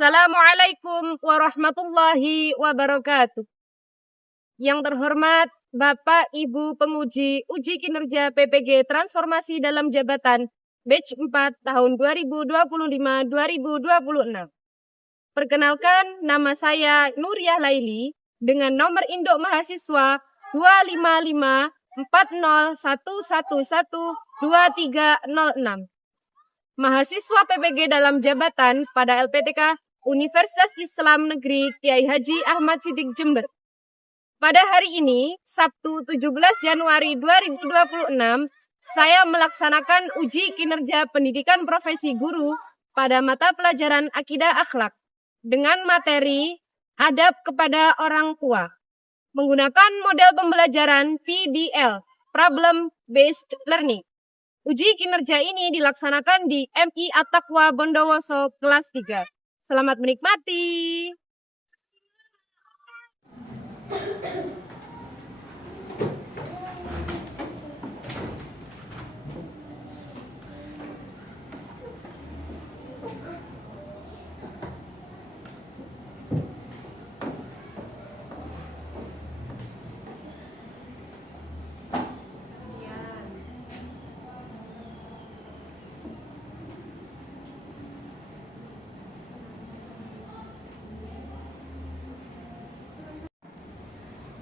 Assalamualaikum warahmatullahi wabarakatuh. Yang terhormat Bapak Ibu penguji uji kinerja PPG Transformasi dalam Jabatan Batch 4 tahun 2025-2026. Perkenalkan, nama saya Nuriyah Laili dengan nomor induk mahasiswa 25540111236. Mahasiswa PPG dalam jabatan pada LPTK Universitas Islam Negeri Kiai Haji Ahmad Siddiq Jember. Pada hari ini, Sabtu 17 Januari 2026, saya melaksanakan uji kinerja pendidikan profesi guru pada mata pelajaran Akidah Akhlak dengan materi adab kepada orang tua, menggunakan model pembelajaran PBL, Problem Based Learning. Uji kinerja ini dilaksanakan di MI At-Taqwa Bondowoso kelas 3. Selamat menikmati.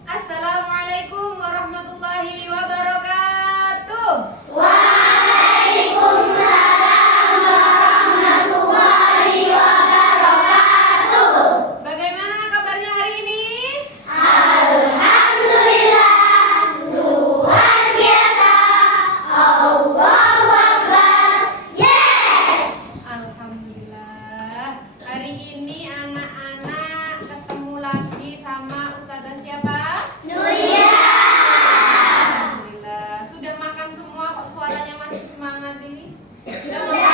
Assalamualaikum warahmatullahi wabarakatuh. Waalaikumsalam warahmatullahi wabarakatuh. Bagaimana kabarnya hari ini? Alhamdulillah, luar biasa. Allahu Akbar. Yes. Alhamdulillah. Hari ini anak-anak ketemu lagi sama Ustazah siapa? Nuriyah. Alhamdulillah. Sudah makan semua kok suaranya masih semangat ini? Sudah makan?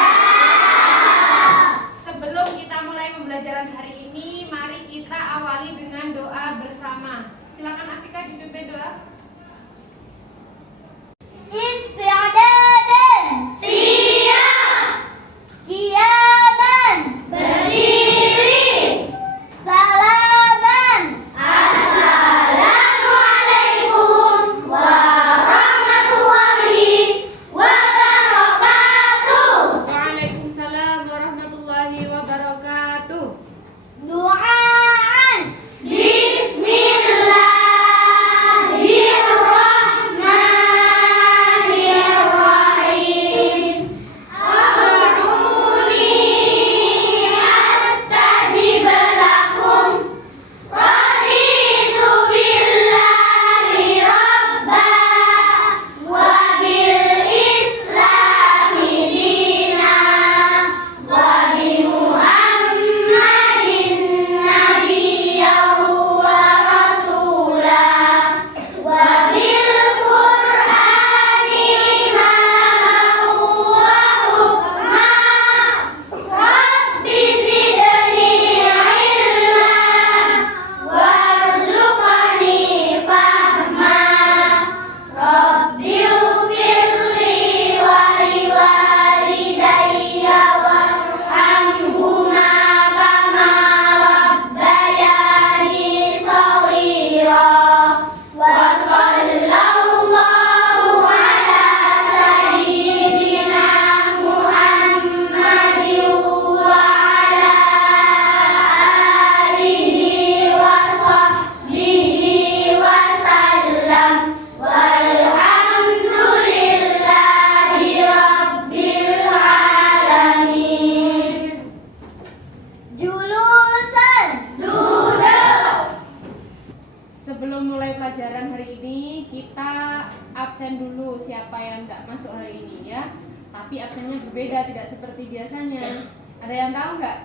Sebelum kita mulai pembelajaran hari ini, mari kita awali dengan doa bersama. Silakan Afika dipimpin doa. Isti'dadan. Siap. Qiyaman. Berdiri. Salaman. Assalamualaikum warahmatullahi wabarakatuh. Waalaikumsalam warahmatullahi wabarakatuh. Du'aan. Bismillahirrahmanirrahim. Ad'uni astajib lakum. Raditu billahi rabba wa bil islami dina wa bi Muhammadin nabiyyan wa rasulah wa bil Qur'ani imaman wa hukma. Rabbi zidni ilma warzuqni fahma. Rabbi ighfirli wa liwalidayya warhamhuma kama rabbayani shaghira. Wa sallallahu ala sayyidina Muhammadin wa ala alihi wa sahbihi wa sallam. Walhamdulillahi rabbil alamin. Julusan. Duduk. Sebelum mulai pelajaran hari ini, kita absen dulu siapa yang nggak masuk hari ini ya. Tapi absennya berbeda, tidak seperti biasanya. Ada yang tahu nggak?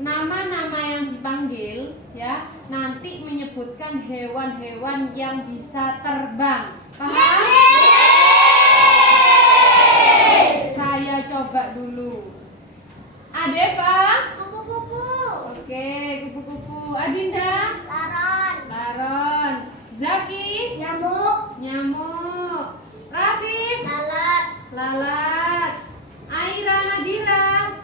Nama-nama yang dipanggil ya nanti menyebutkan hewan-hewan yang bisa terbang. Paham? Saya coba dulu. Adeva? Kupu-kupu. Oke, kupu-kupu. Adinda? Laron. Laron. Zaki? Nyamuk. Nyamuk. Rafif? Lalat. Lalat. Aira Nadira?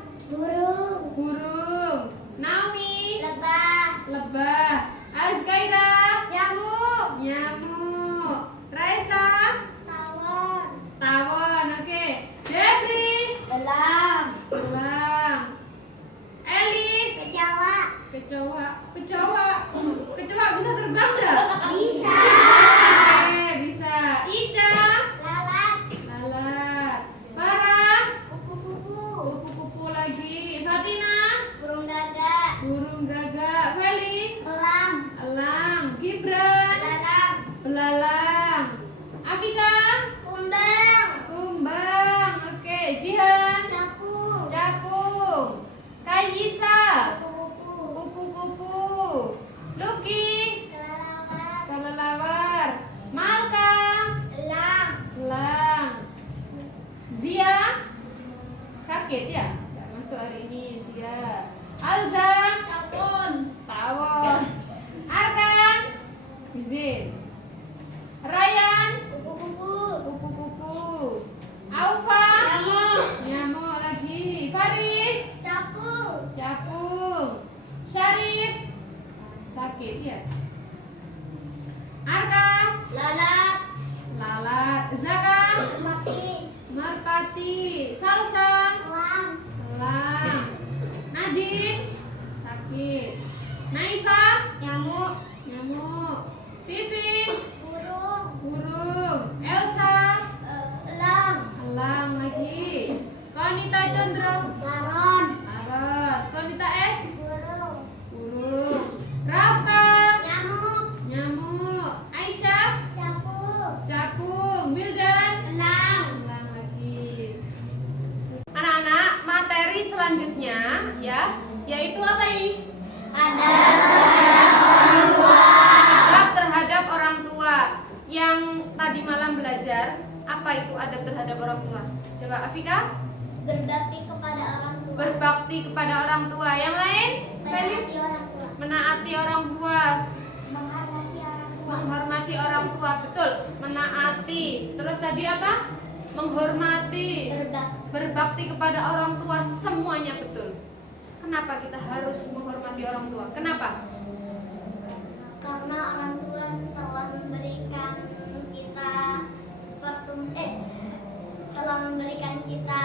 Faris. Capung. Capung. Syarif. Sakit ya. Arka. Lalat. Lalat. Zaka. Mati. Merpati. Salsa. Elang. Elang. Nadine. Sakit. Naifa. Nyamuk. Nyamuk. Vivin. Burung. Burung. Elsa. Elang. Elang lagi. Konita Chandra. Laron. Parot. Konita S. Burung. Burung. Rafka. Nyamuk. Nyamuk. Aisyah. Capung. Capung. Wildan. Elang. Ulang lagi. Anak-anak, materi selanjutnya ya, yaitu apa ini? Adab terhadap orang tua. Yang tadi malam belajar, apa itu adab terhadap orang tua? Coba Afika. Berbakti kepada orang tua. Berbakti kepada orang tua. Yang lain? Feli? Menaati orang tua. Menaati orang tua. Menghormati orang tua. Menghormati orang tua, betul. Menaati. Terus tadi apa? Menghormati. Berbakti kepada orang tua, semuanya betul. Kenapa kita harus menghormati orang tua? Kenapa? Karena orang tua telah memberikan kita telah memberikan kita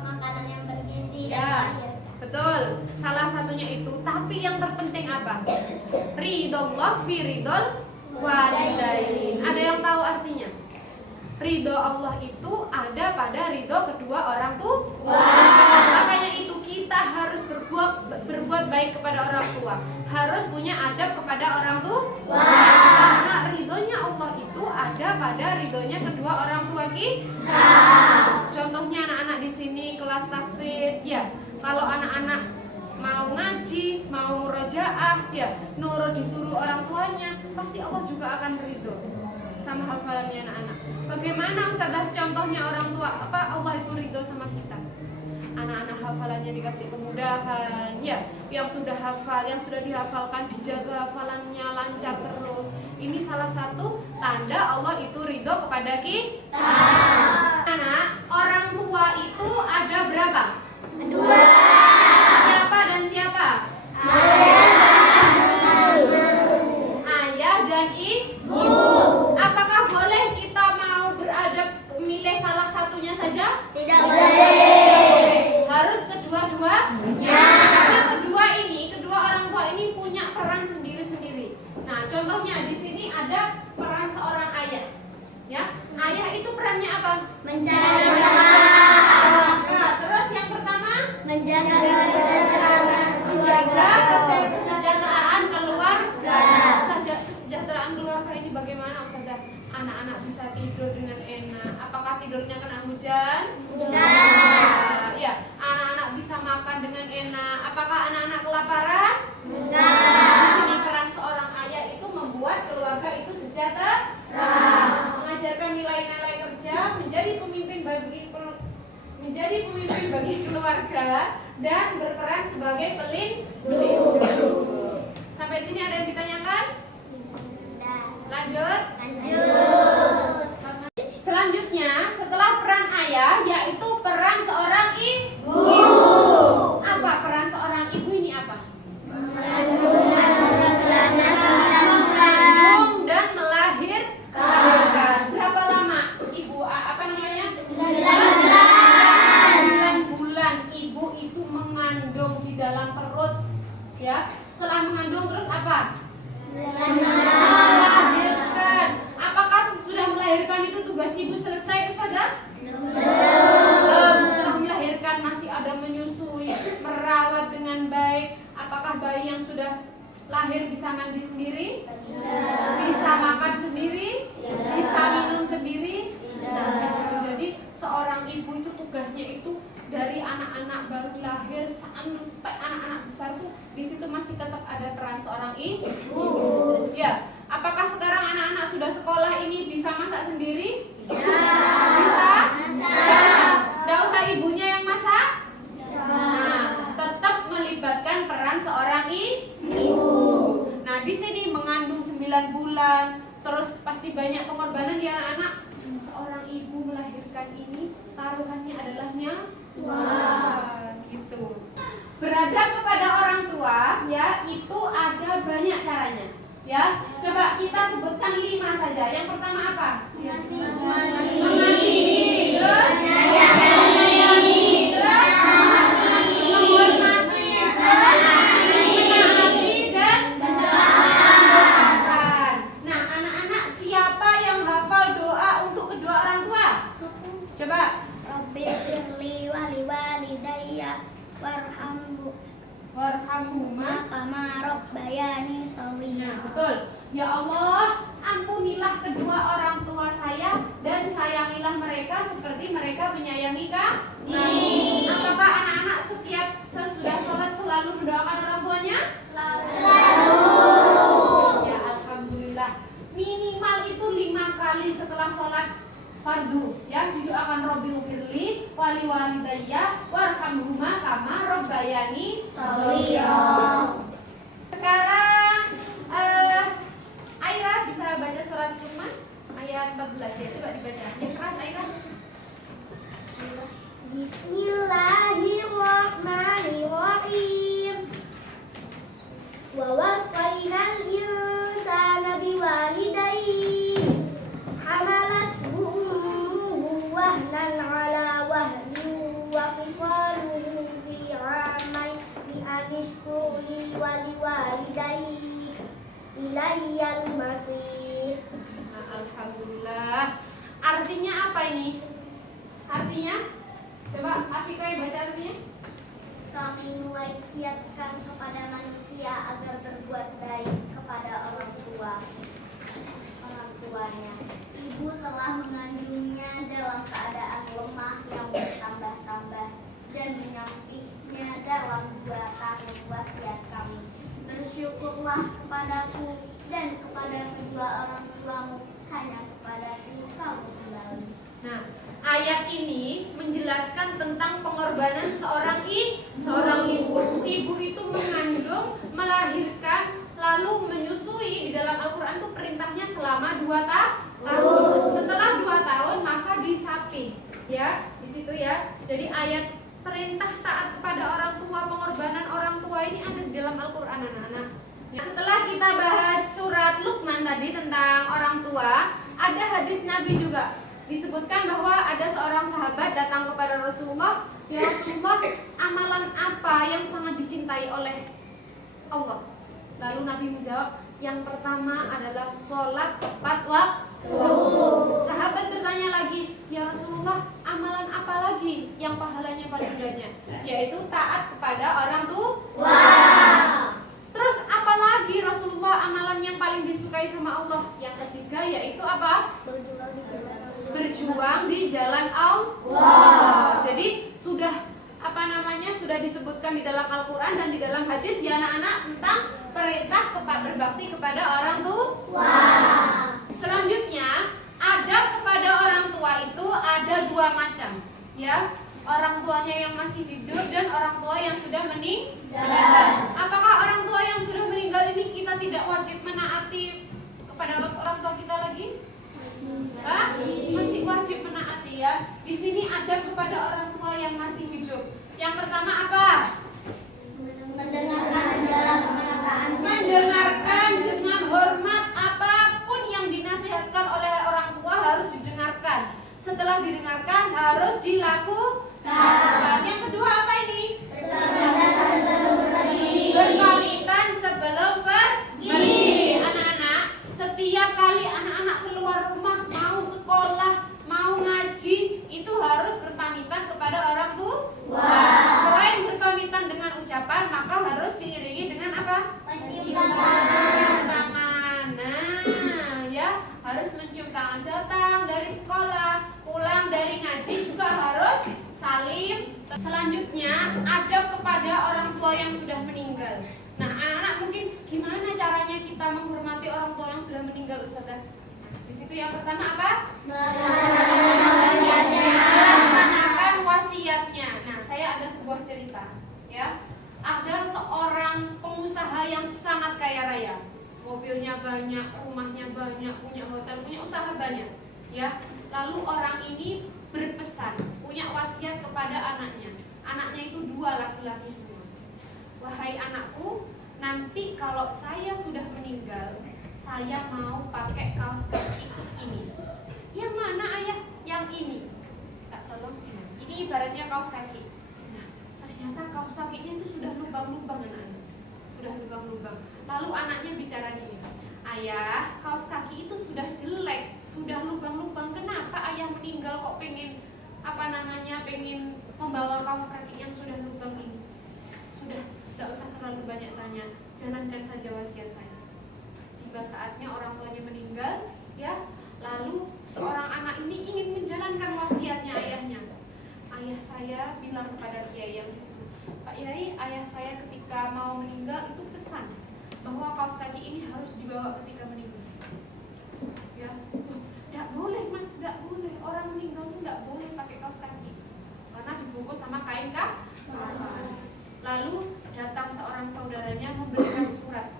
makanan yang bergizi dan Ya, melahirkan. betul. Salah satunya itu. Tapi yang terpenting apa? Ridhollah fi ridhol walidain. Ada yang tahu artinya? Ridho Allah itu ada pada ridho kedua orang tua. Makanya itu kita harus berbuat baik kepada orang tua. Harus punya adab kepada orang tua. Karena ridhonya Allah itu ada pada ridhonya kedua orang tua kita. Contohnya anak-anak di sini kelas tahfidz, ya. Kalau anak-anak mau ngaji, mau murojaah, ya, nurut disuruh orang tuanya, pasti Allah juga akan ridho sama hafalannya anak-anak. Bagaimana Ustazah contohnya orang tua? Apa Allah itu ridho sama kita? Anak-anak hafalannya dikasih kemudahan, ya. Yang sudah hafal, yang sudah dihafalkan, dijaga hafalannya lancar terus. Ini salah satu tanda Allah itu ridho kepada kita. Anak, orang tua itu ada berapa? Dua. Siapa dan siapa? Ayah dan ibu. Apakah boleh kita mau beradab milih salah satunya saja? Tidak boleh. Harus kedua-duanya. Karena kedua orang tua ini punya peran sendiri-sendiri. Nah, contohnya di sini ada peran seorang ayah. Ya, ayah itu perannya apa? Mencari Nah, terus yang pertama menjaga kesejahteraan menjaga kesejahteraan keluarga. Kesejahteraan keluarga ini bagaimana Ustazah? Anak-anak bisa tidur dengan enak. Apakah tidurnya kena hujan? Enggak. Ya, anak-anak bisa makan dengan enak. Apakah anak-anak kelaparan? Enggak. Di sini peran seorang ayah itu membuat keluarga itu sejahtera, mengajarkan nilai-nilai kerja, menjadi pemimpin bagi keluarga dan berperan sebagai pelindung. Sampai sini ada yang ditanyakan? Lanjut. Selanjutnya, setelah peran ayah, yaitu peran seorang ibu. Apa peran seorang ibu ini apa? Mengandung dan melahirkan. Berapa lama ibu apa namanya? 9 bulan ibu itu mengandung di dalam perut. Ya, setelah mengandung terus apa? Melahirkan. Apakah sesudah melahirkan itu tugas ibu selesai, Ustazah? Setelah melahirkan masih ada menyusui, merawat dengan baik. Apakah bayi yang sudah lahir bisa mandi sendiri? Bisa makan sendiri? Bisa minum sendiri? Jadi seorang ibu itu tugasnya itu dari anak-anak baru lahir sampai anak-anak besar tuh di situ masih tetap ada peran seorang ibu. Ya, apakah sekarang anak-anak sudah sekolah ini bisa masak sendiri? Bisa? Tidak usah ibunya yang masak? Nah, tetap melibatkan peran seorang ibu. Nah, di sini mengandung 9 bulan, terus pasti banyak pengorbanan di anak-anak. Seorang ibu melahirkan ini taruhannya adalah nyawa. beradab kepada orang tua ya itu ada banyak caranya. Ya, coba kita sebutkan 5 saja. Yang pertama apa? Mengasihi, terus menyayangi, terus menghormati, terus menaati dan mendoakan. Nah, anak-anak siapa yang hafal doa untuk kedua orang tua? Coba. Rabbighfirli wa liwalidayya warhamhuma kama rabbayani shaghira. Nah, betul. Ya Allah, ampunilah kedua orang tua saya dan sayangilah mereka seperti mereka menyayangi kami. Apakah anak-anak setiap sesudah sholat selalu mendoakan orang tuanya? Selalu. Ya, alhamdulillah. Minimal itu 5 kali setelah sholat fardu ya didoakan Rabbighfirli wali walidayya warhamhuma kama rabbayani shaghira. Sekarang Aira bisa baca surat Luqman ayat 14 ya, coba dibaca. Yang keras Aira. Bismillahirrahmanirrahim. Wa wasainal insana biwalidayhi hamalathu ummuhu wahnan ala wahnin wa fisaluhu fi 'amaini an ishkur li wa liwalidayhi ilayyal masir. Nah, alhamdulillah. Artinya apa ini? Artinya? Coba Afika yang baca artinya. Kami mewasiatkan kepada manusia agar berbuat baik kepada orang tuanya. Ibu telah mengandungnya dalam keadaan lemah yang bertambah-tambah dan menyapihnya dalam 2 tahun wasiat kami. Bersyukurlah kepadaku dan kepada kedua orang tuamu, hanya kepadaku kamu kembali. Nah, ayat ini menjelaskan tentang pengorbanan seorang ibu. Ibu itu mengandung, melahirkan, lalu menyusui. Di dalam Al-Quran itu perintahnya selama 2 tahun. Setelah 2 tahun maka disapih. Ya, di situ ya. Jadi ayat perintah taat kepada orang tua, pengorbanan orang tua ini ada di dalam Al-Quran, anak-anak. Setelah kita bahas surat Luqman tadi tentang orang tua, ada hadis Nabi juga. Disebutkan bahwa ada seorang sahabat datang kepada Rasulullah, "Ya Rasulullah, amalan apa yang sangat dicintai oleh Allah?" Lalu Nabi menjawab, "Yang pertama adalah sholat tepat waktu." Sahabat bertanya lagi, "Ya Rasulullah, amalan apa lagi yang pahalanya paling banyak?" Yaitu taat kepada orang tua. Terus apa lagi Rasulullah amalan yang paling disukai sama Allah? Yang ketiga yaitu apa? Berjuang di jalan Allah. Jadi sudah sudah disebutkan di dalam Al-Quran dan di dalam hadis ya anak-anak tentang perintah berbakti kepada orang tua. Selanjutnya, adab kepada orang tua itu ada 2 macam, ya. Orang tuanya yang masih hidup dan orang tua yang sudah meninggal. Apakah orang tua yang sudah meninggal ini kita tidak wajib menaati kepada orang tua kita lagi? Masih wajib menaati ya. Di sini adab kepada orang tua yang masih hidup. Yang pertama apa? Mendengarkan dengan hormat. Apapun yang dinasihatkan oleh orang tua harus didengarkan. Setelah didengarkan harus dilakukan. Yang kedua apa ini? Berpamitan sebelum pergi. Anak-anak, setiap kali anak-anak keluar rumah, mau sekolah, mau ngaji, itu harus berpamitan kepada orang tua. Selain berpamitan dengan ucapan, maka harus diiringi dengan apa? Mencium tangan. Nah, ya, harus mencium tangan. Datang dari sekolah, pulang dari ngaji juga harus salim. Selanjutnya, adab kepada orang tua yang sudah meninggal. Nah, anak-anak mungkin gimana caranya kita menghormati orang tua yang sudah meninggal, Ustazah? Di situ yang pertama apa? Melaksanakan wasiatnya. Nah, saya ada sebuah cerita, ya. Ada seorang pengusaha yang sangat kaya raya. Mobilnya banyak, rumahnya banyak, punya hotel, punya usaha banyak, ya. Lalu orang ini berpesan, punya wasiat kepada anaknya. Anaknya itu 2 laki-laki semua. wahai anakku, nanti kalau saya sudah meninggal, saya mau pakai kaos kaki ini. Yang mana ayah? Yang ini. Tak tolong ini. Ini ibaratnya kaos kaki. Nah, ternyata kaos kakinya itu sudah lubang-lubang anaknya. Sudah lubang-lubang. Lalu anaknya bicara gini, ayah, kaos kaki itu sudah jelek, sudah lubang-lubang. Kenapa ayah meninggal kok pengen pengen membawa kaos kaki yang sudah lubang ini? Sudah, tidak usah terlalu banyak tanya, jalankan saja wasiat saya. Tiba saatnya orang tuanya meninggal, ya. Lalu seorang anak ini ingin menjalankan wasiatnya ayahnya. Ayah saya bilang kepada kiai yang di situ, Pak Yai, ayah saya ketika mau meninggal itu pesan bahwa kaos kaki ini harus dibawa ketika meninggal. Ya, tidak boleh mas, tidak boleh. Orang meninggal itu tidak boleh pakai kaos kaki karena dibungkus sama kain kafan. Lalu datang seorang saudaranya memberikan surat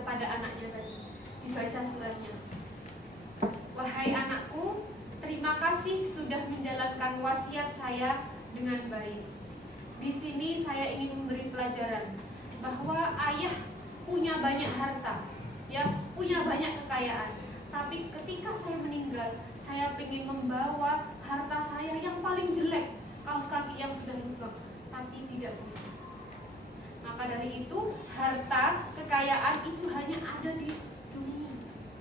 kepada anaknya tadi. Dibaca suratnya. Wahai anakku, terima kasih sudah menjalankan wasiat saya dengan baik. Di sini saya ingin memberi pelajaran bahwa ayah punya banyak harta, ya, punya banyak kekayaan. Tapi ketika saya meninggal, saya ingin membawa harta saya yang paling jelek, kaos kaki yang sudah lubang, tapi tidak boleh. Maka dari itu, harta, kekayaan itu hanya ada di dunia,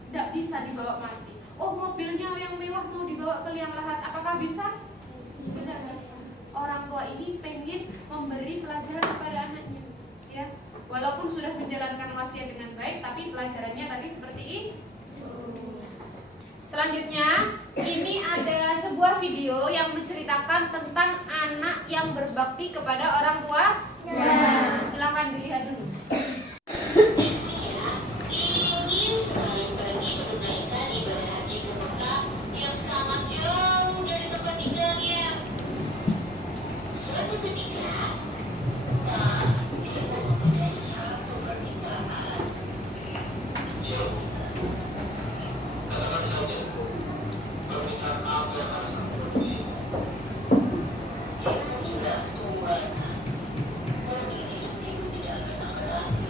tidak bisa dibawa mati. Oh, mobilnya yang mewah mau dibawa ke liang lahat, apakah bisa? Tidak bisa. Orang tua ini pengen memberi pelajaran kepada anaknya, ya. Walaupun sudah menjalankan wasiat dengan baik, tapi pelajarannya tadi seperti ini. Selanjutnya, ini ada sebuah video yang menceritakan tentang anak yang berbakti kepada orang tua. Ya. Silakan dilihat dulu. Ingin sekali pergi menunaikan ibadah haji ke Mekah yang sangat jauh dari tempat tinggalnya. Suatu ketika, ibu mempunyai satu permintaan. Ya, katakan saja, permintaan apa yang harus aku penuhi? Ibu sudah tua, mungkin hidup ibu tidak akan lama lagi.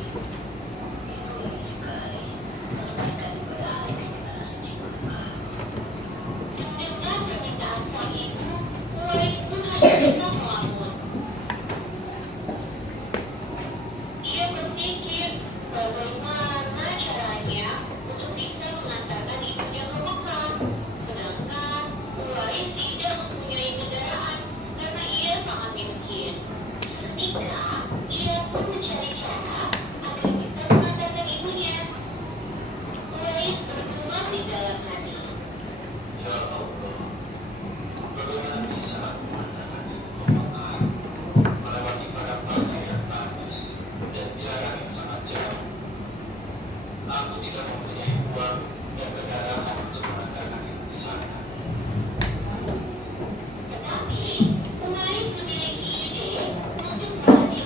Ibu ingin sekali menunaikan ibadah haji ke tanah suci Mekah. Mendengar permintaan sang ibu, Uwais pun hanya bisa melamun. Ia berpikir bagaimana caranya untuk bisa mengantarkan ibunya ke Mekah. Sedangkan Uwais tidak mempunyai kendaraan karena ia sangat miskin. Seketika ia pun mencari cara agar bisa mengantarkan ibunya. Uwais bergumam di dalam hati. Ya Allah, bagaimana bisa aku mengantarkan ibu ke Mekah, melewati padang pasir yang tandus dan jarak yang sangat jauh? Aku tidak mempunyai uang dan kendaraan untuk mengantarkan ibu ke sana. Tetapi Uwais memiliki ide untuk melatih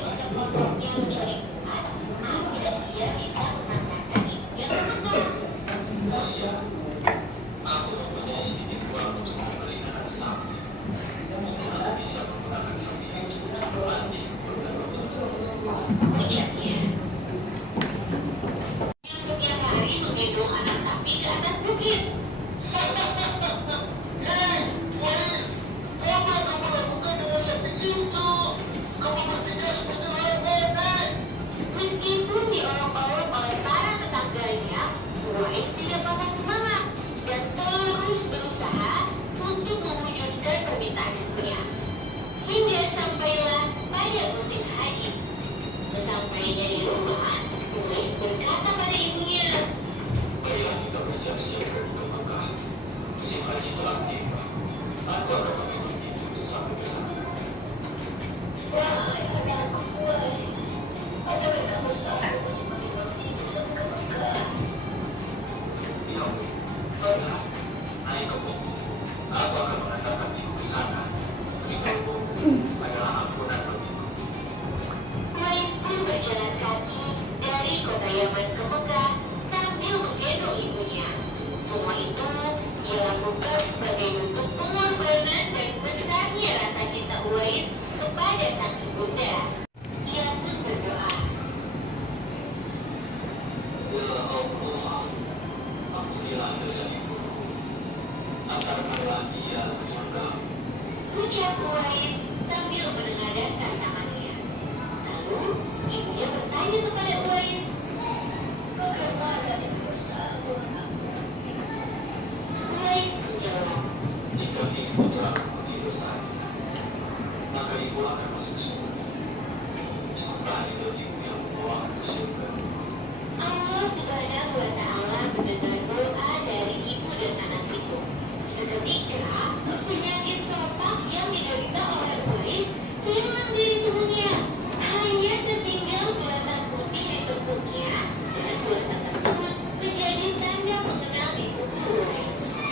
orang. Grace menjawab, Jika ibu telah memenuhi dosanya, maka ibu akan masuk surga. Contoh ridho ibu yang membawa ke surga. Allah Subhanahu wa Ta'ala mendengar doa dari ibu dan anak itu. Seketika, penyakit sopak yang diderita oleh Uwais hilang dari tubuhnya. Hanya tertinggal bulatan putih di tubuhnya, dan bulatan tersebut menjadi tanda mengenal di tubuh Uwais.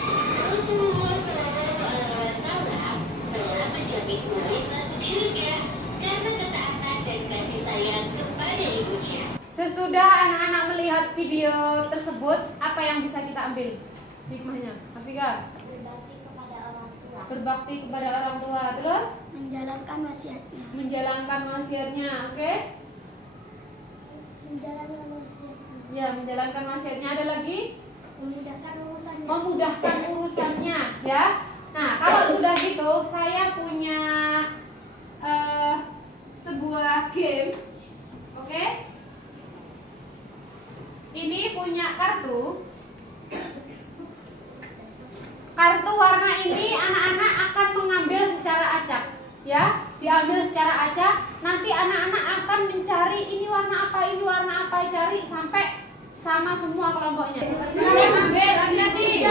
Rasulullah SAW telah menjamin Uwais masuk surga karena ketaatan dan kasih sayang kepada ibunya. Sesudah anak-anak melihat video tersebut, apa yang bisa kita ambil hikmahnya? Afika? Berbakti kepada orang tua. Berbakti kepada orang tua. Terus? Menjalankan wasiatnya. Menjalankan wasiatnya, oke? Menjalankan wasiatnya. Ya, menjalankan wasiatnya. Ada lagi? Memudahkan urusannya. Memudahkan urusannya, ya. Nah, kalau sudah gitu, saya punya sebuah game, oke? Ini punya kartu. Kartu warna ini anak-anak akan mengambil secara acak, ya. Diambil secara acak. Nanti anak-anak akan mencari ini warna apa, cari sampai sama semua kelompoknya. Ambil, hati-hati.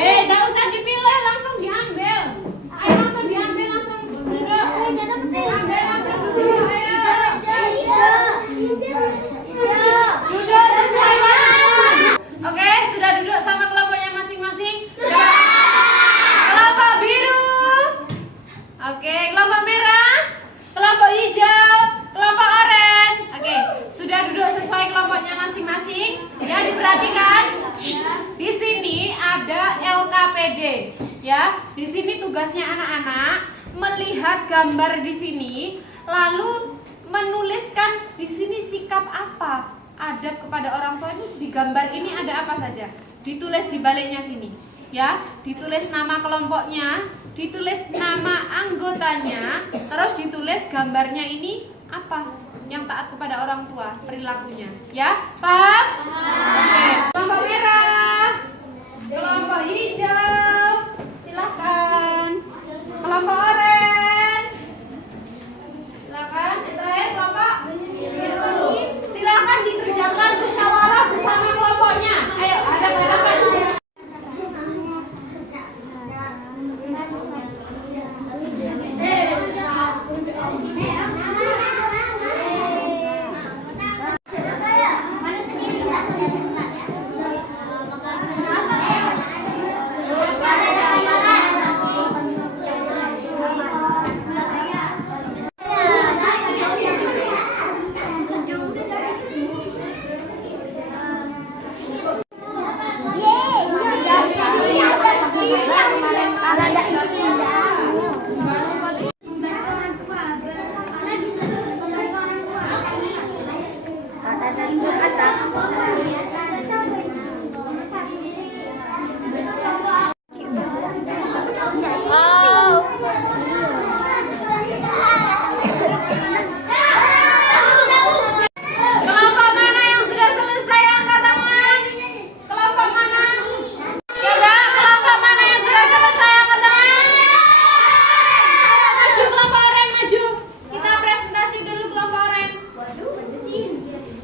Jangan usah dipilih, langsung diambil. Ayo langsung diambil, langsung duduk. Ambil langsung duduk, ayo. Duduk sesuai warnanya. Oke, sudah duduk sama kelompoknya masing-masing. Kelompok biru. Oke, kelompok merah. Kelompok hijau. Kelompok oranye. Oke, sudah duduk sesuai kelompoknya masing-masing. Ya, diperhatikan. Di sini ada LKPD. Ya, di sini tugasnya anak-anak melihat gambar di sini, lalu menuliskan di sini sikap apa adab kepada orang tua. Ini di gambar ini ada apa saja, ditulis di baliknya sini, ya. Ditulis nama kelompoknya, ditulis nama anggotanya, terus ditulis gambarnya ini apa yang taat kepada orang tua, perilakunya, ya. Paham? Oke. Kelompok merah, kelompok hijau, silakan. Kelompok oranye, silakan. Yang terakhir kelompok biru. Silakan dikerjakan musyawarah bersama kelompoknya. Ayo, ada gerakan. Kelompok mana yang sudah selesai angkat tangan? Kelompok mana? Coba kelompok mana yang sudah selesai angkat tangan? Maju kelompok oranye, maju. Kita presentasi dulu kelompok oranye.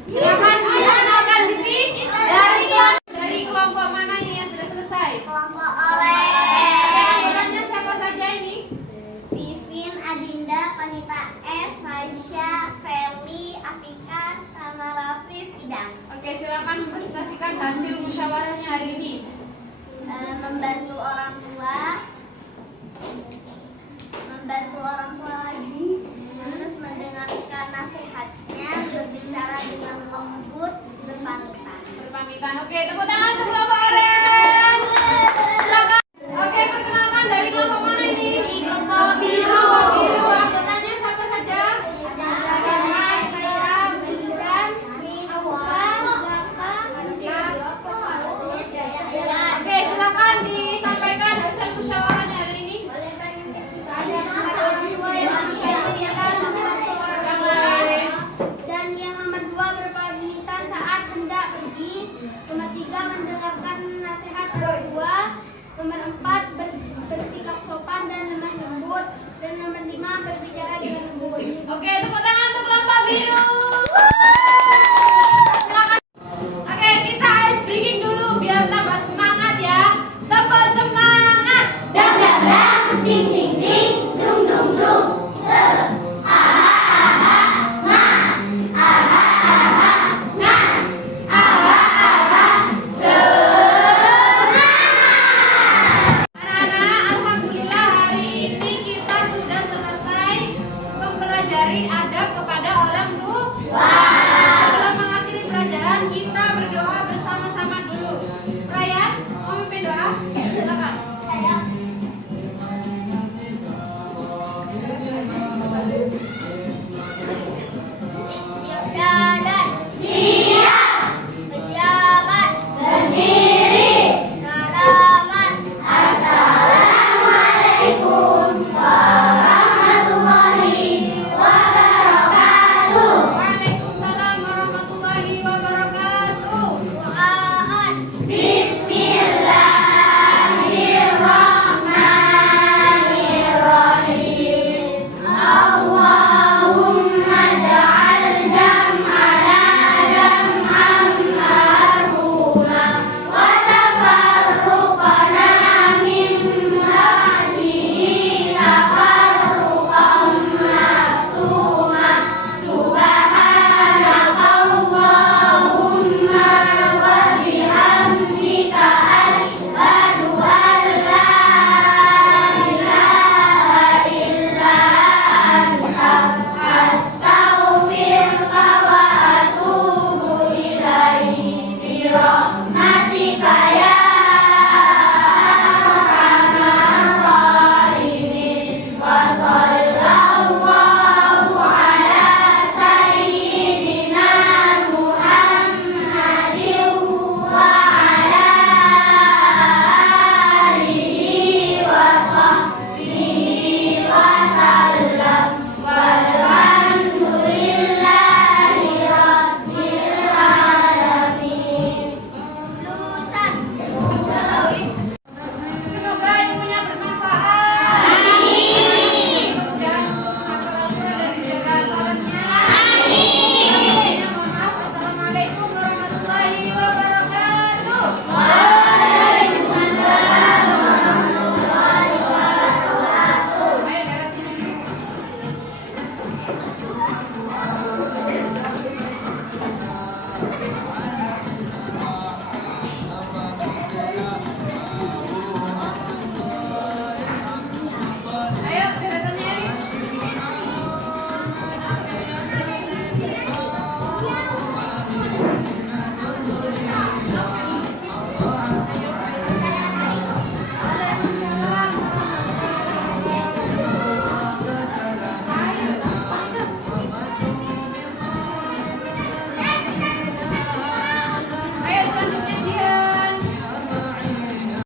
Silakan dikenalkan diri dari kelompok mana ini yang sudah selesai? Kelompok Oke, oranye. anggotanya siapa saja ini? Vivin, Adinda, Panita S, Maisha, Feli, Afika, sama Rafif, Idang. Oke, silakan mempresentasikan hasil musyawarahnya hari ini. Membantu orang tua lagi, terus mendengarkan nasihatnya, berbicara dengan lembut, berpamitan. Berpamitan. Oke, tepuk tangan untuk kelompok oranye. Silakan. Oke, perkenalkan dari kelompok mana ini? Kelompok biru. Biru. Anggotanya siapa saja? Oke, silakan disampaikan hasil mempelajari adab kepada orang tua. Sebelum mengakhiri pelajaran, kita berdoa bersama-sama dulu. Ryan, mau memimpin doa? Silakan. Istiqdadan. Siap. Pejabat. Berdiri. Salaman. Assalamualaikum warahmatullahi wabarakatuh. Waalaikumsalam warahmatullahi wabarakatuh. Doaan. Bismillahirrahmanirrahim. Allahumma ja'al jam'ana jam'an marhuma wa tafarruqana min ba'dihi tafarruqan ma'suma. Subhanaka Allahumma wa bihamdika asyhadu an la ilaha illa anta astaghfiruka wa atubu ilaihi bi rahmatika ya arhamar rahimin. Wa sallallahu ala sayyidina Muhammadin wa ala alihi wa sahbihi wa sallam. Walhamdulillahi rabbil alamin. Lulusan. Semoga ilmunya bermanfaat. Amin. Jangan lupa menghafal Al-Quran dan menjaga hafalannya. Amin. Mohon maaf. Assalamualaikum warahmatullahi wabarakatuh. Waalaikumsalam warahmatullahi wabarakatuh. Ayo, darat sini.